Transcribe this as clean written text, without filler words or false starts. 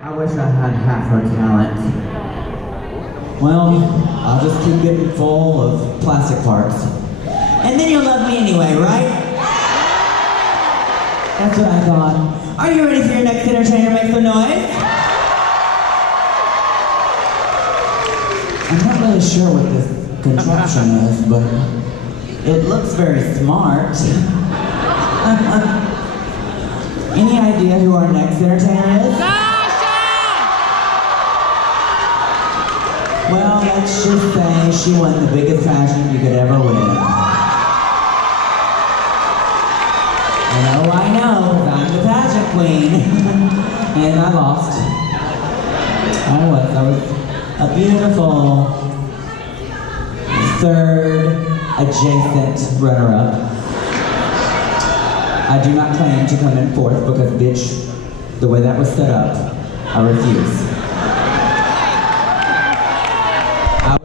I wish I had half her talent. Well, I'll just keep getting full of plastic parts. And then you'll love me anyway, right? That's what I thought. Are you ready for your next entertainer? Make some noise. I'm not really sure what this contraption is, but it looks very smart. Any idea who our next entertainer is? Well, let's just say she won the biggest pageant you could ever win. I know, because I'm the pageant queen. And I lost. I was a beautiful third adjacent runner-up. I do not claim to come in fourth because, bitch, the way that was set up, I refuse.